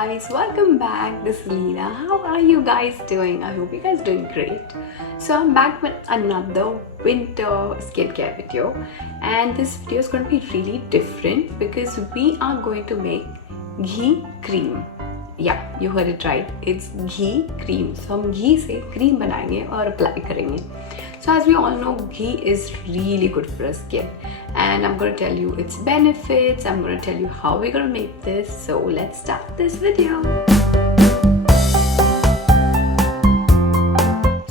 guys, welcome back. This is Leena. How are you guys doing? I hope you guys doing great. So I'm back with another winter skincare video, and this video is going to be really different because we are going to make ghee cream. Yeah, you heard it right. It's ghee cream. So हम घी से cream बनाएंगे और apply करेंगे. So as we all know, ghee is really good for our skin, and I'm going to tell you its benefits. I'm going to tell you how we're going to make this. So let's start this video.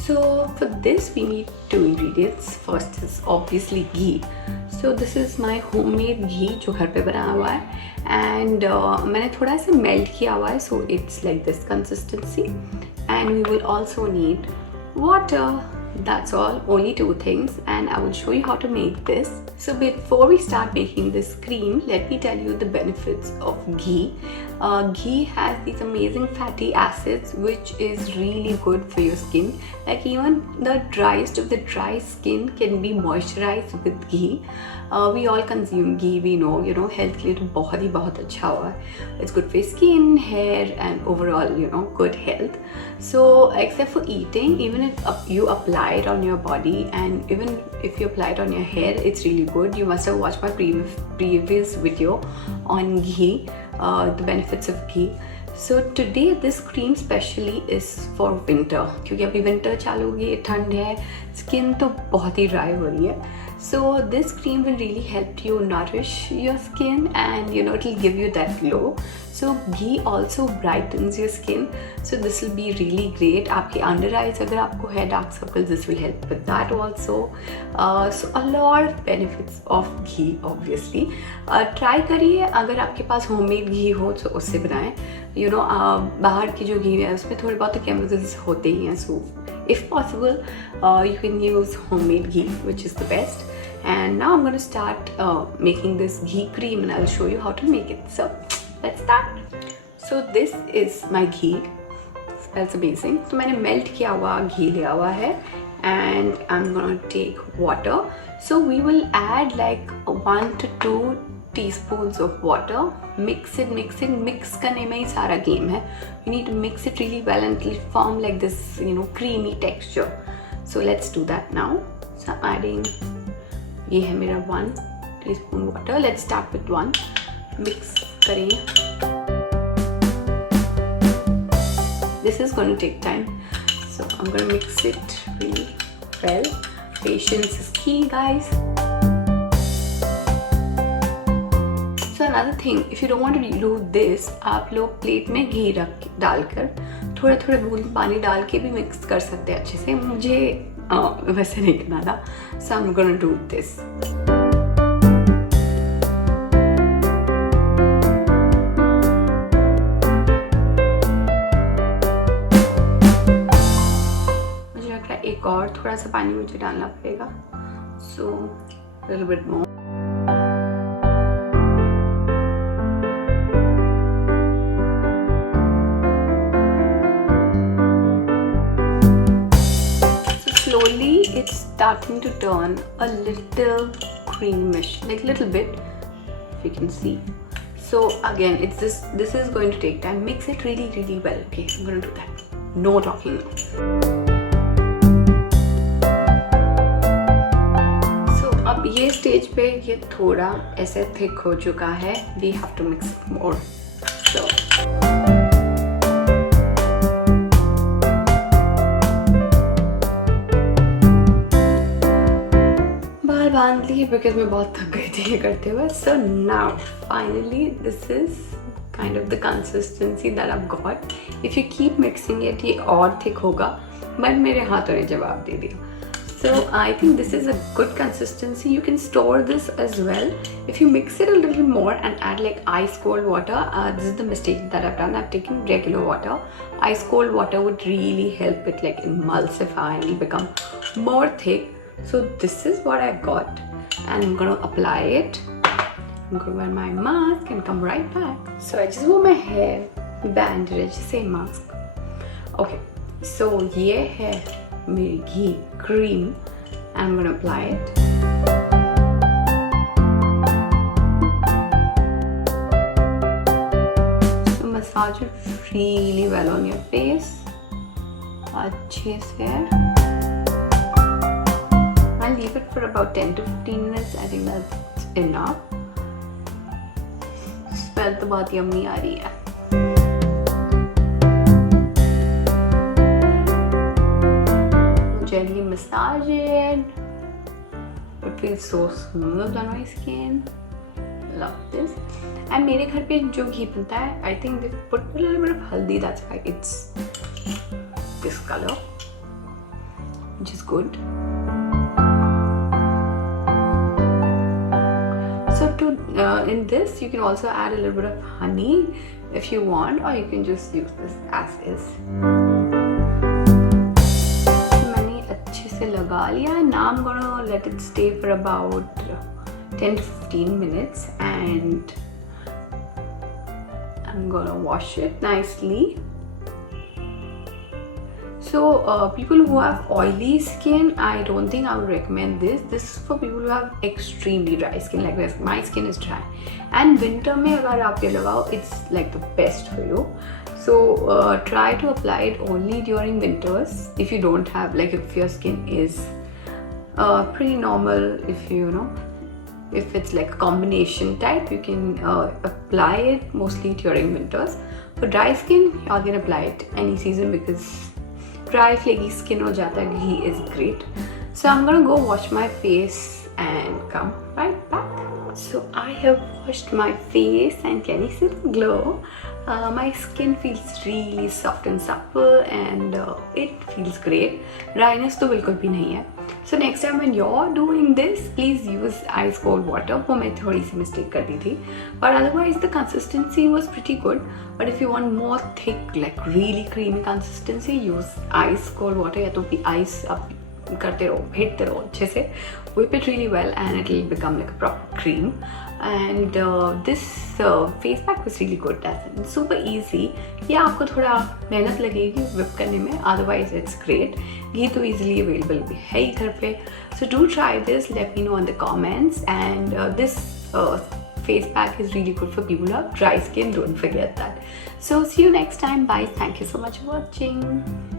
So for this we need two ingredients. First is obviously ghee. So this is my homemade ghee जो घर पे बनाया हुआ है, and मैंने थोड़ा सा melt किया हुआ है, so it's like this consistency. And we will also need water. That's all, only two things, and I will show you how to make this. So before we start making this cream, let me tell you the benefits of ghee. Ghee has these amazing fatty acids which is really good for your skin. Like even the driest of the dry skin can be moisturized with ghee. We all consume ghee, we know, health के लिए तो बहुत अच्छा हुआ है. It's good for your skin, hair, and overall, good health. So except for eating, even if you apply it on your body, and even if you apply it on your hair, it's really good. You must have watched my previous video on ghee, the benefits of ghee. So today this cream specially is for winter, क्योंकि अभी winter चालू हो गई है, ठंड है, skin तो बहुत ही dry हो रही है. So this cream will really help you nourish your skin, and it will give you that glow. So ghee also brightens your skin, so this will be really great. आपके under eyes अगर आपको है dark circles, this will help with that also. So a lot of benefits of ghee obviously. Try करिए, अगर आपके पास homemade ghee हो तो उससे बनाएं. बाहर की जो घी है उसमें थोड़े बहुत chemicals होते ही हैं. So if possible, you can use homemade ghee, which is the best. And now I'm going to start making this ghee cream, and I'll show you how to make it. So let's start. So this is my ghee. Smells amazing. So मैंने melt किया हुआ घी लिया हुआ है, and I'm going to take water. So we will add like 1 to 2 teaspoons of water. Mix करने में ही सारा game है. You need to mix it really well and it will form like this, creamy texture. So let's do that now. So I'm adding, ये है मेरा 1 teaspoon water. Let's start with 1. Mix करें. This is going to take time, so I'm going to mix it really well. Patience is key, guys. So another thing, if you don't want to do this, आप लोग plate में घी डालकर थोड़े बूंद पानी डाल के भी मिक्स कर सकते हैं अच्छे से. मुझे वैसे नहीं करना था, so I'm gonna do this. मुझे लग रहा है एक और थोड़ा सा पानी मुझे डालना पड़ेगा. So a little bit more. Slowly it's starting to turn a little creamish, like little bit, if you can see. So again, it's this is going to take time. Mix it really well. Okay, I'm going to do that. No talking. So अब ये stage पे ये थोड़ा ऐसे thick हो चुका है. We have to mix it more. So बांध ली because मैं बहुत थक गई थी ये करते हुए. So now finally this is kind of the consistency that I've got. If you keep mixing it, ये और thick होगा, but मेरे हाथों ने जवाब दे दिया. So I think this is a good consistency. You can store this as well. If you mix it a little more and add like ice cold water, this is the mistake that I've done. I've taken regular water. Ice cold water would really help it like emulsify and become more thick. So this is what I got, and I'm gonna apply it. I'm gonna wear my mask and come right back. So I just wore my hair banded, just say mask. Okay, so ये है मेरी ghee cream, and I'm gonna apply it. massage it really well on your face. अच्छे से. I'll leave it for about 10 to 15 minutes. I think that's enough. Smell तो बहुत yummy आ रही है. Gently massage it. It feels so smooth on my skin. Love this. And मेरे घर पे जो घी बनता है, I think they put a little bit of haldi. That's why it's this color, which is good. So in this you can also add a little bit of honey if you want, or you can just use this as is. मैंने अच्छे से लगा लिया. Now I'm gonna let it stay for about 10 to 15 minutes and I'm gonna wash it nicely. So people who have oily skin, I don't think I would recommend this. This is for people who have extremely dry skin, like this. My skin is dry. And winter में अगर आप ये लगाओ, it's like the best for you. So try to apply it only during winters. If you don't have, like if your skin is pretty normal, if it's like a combination type, you can apply it mostly during winters. For dry skin, you can apply it any season because dry flaky skin ho jata hai. Ghee is great. So I'm gonna go wash my face and come right back. So I have washed my face and can you see the glow? My skin feels really soft and supple and it feels great. Dryness तो बिल्कुल भी नहीं है. So next time when you're doing this, please use ice cold water. वो मैं थोड़ी सी mistake कर दी थी. But otherwise the consistency was pretty good. But if you want more thick, like really creamy consistency, use ice cold water. या तो भी ice आप करते रहो, फेंटते रहो अच्छे से. Whip it really well and it will become like a proper cream. And this face pack was really good. That's super easy. Yeah, आपको थोड़ा मेहनत लगेगी whip करने में. Otherwise it's great. Ghee तो easily available भी है ही घर पे. So do try this. Let me know in the comments. And this face pack is really good for people who have dry skin. Don't forget that. So see you next time. Bye. Thank you so much for watching.